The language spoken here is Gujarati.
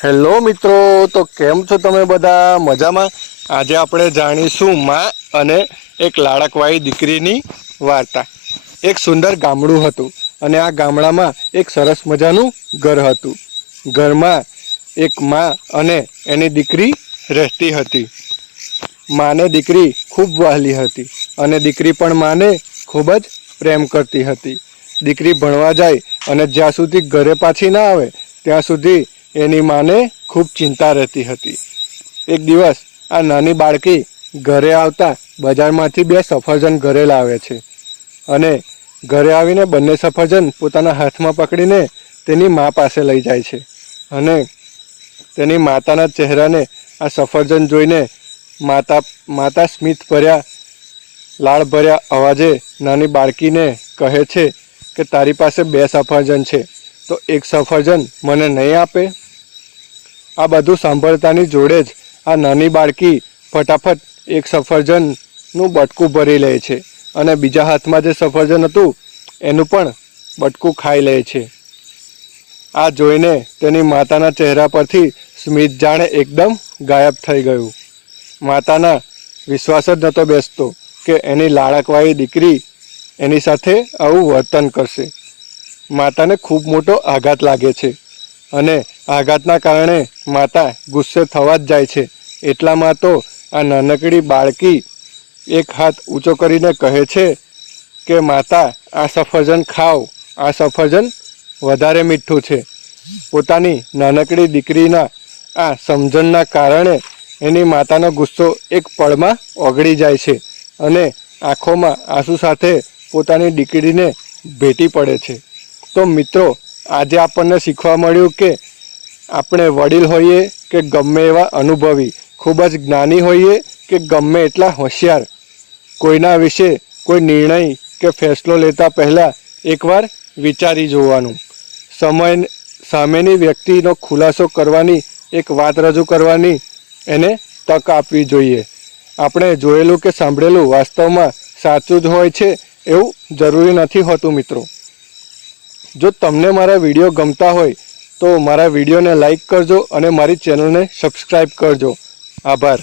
હેલો મિત્રો, તો કેમ છો તમે બધા? મજામાં? આજે આપણે જાણીશું માં અને એક લાડકવાળી દીકરીની વાર્તા। એક સુંદર ગામડું હતું અને આ ગામડામાં એક સરસ મજાનું ઘર હતું। ઘરમાં એક માં અને એની દીકરી રહેતી હતી। માને દીકરી ખૂબ વહાલી હતી અને દીકરી પણ માને ખૂબ જ પ્રેમ કરતી હતી। દીકરી ભણવા જાય અને જ્યાં સુધી ઘરે પાછી ના આવે ત્યાં સુધી એની માને ખૂબ ચિંતા રહેતી હતી। એક દિવસ આ નાની બાળકી ઘરે આવતા બજારમાંથી 2 સફરજન ઘરે લાવે છે અને ઘરે આવીને બંને સફરજન પોતાના હાથમાં પકડીને તેની મા પાસે લઈ જાય છે અને તેની માતાના ચહેરાને આ સફરજન જોઈને માતા સ્મિત ભર્યા લાળ ભર્યા અવાજે નાની બાળકીને કહે છે કે તારી પાસે 2 સફરજન છે તો એક સફરજન મને નહીં આપે? આ બધું સાંભળતાની જોડે જ આ નાની બાળકી ફટાફટ એક સફરજનનું બટકું ભરી લે છે અને બીજા હાથમાં જે સફરજન હતું એનું પણ બટકું ખાઈ લે છે। આ જોઈને તેની માતાના ચહેરા પરથી સ્મિત જાણે એકદમ ગાયબ થઈ ગયું। માતાના વિશ્વાસ જ નહોતો બેસતો કે એની લાડકવાળી દીકરી એની સાથે આવું વર્તન કરશે। માતાને ખૂબ મોટો આઘાત લાગે છે અને આઘાતના કારણે માતા ગુસ્સે થવા જ જાય છે। એટલામાં તો આ નાનકડી બાળકી એક હાથ ઊંચો કરીને કહે છે કે માતા, આ સફરજન ખાઓ, આ સફરજન વધારે મીઠું છે। પોતાની નાનકડી દીકરીના આ સમજણના કારણે એની માતાનો ગુસ્સો એક પળમાં ઓગળી જાય છે અને આંખોમાં આંસુ સાથે પોતાની દીકરીને ભેટી પડે છે। તો મિત્રો, આજે આપણને શીખવા મળ્યું કે આપણે વડીલ હોઈએ કે ગમે એવા અનુભવી, ખૂબ જ જ્ઞાની હોઈએ કે ગમે એટલા હોશિયાર, કોઈના વિશે કોઈ નિર્ણય કે ફેસલો લેતા પહેલાં એકવાર વિચારી જોવાનું। સામેની વ્યક્તિનો ખુલાસો કરવાની, એક વાત રજૂ કરવાની એને તક આપવી જોઈએ। આપણે જોયેલું કે સાંભળેલું વાસ્તવમાં સાચું જ હોય છે એવું જરૂરી નથી હોતું મિત્રો। જો તમને મારા વિડીયો ગમતા હોય તો મારા વિડીયોને લાઈક કરજો અને મારી ચેનલને સબસ્ક્રાઈબ કરજો। આભાર।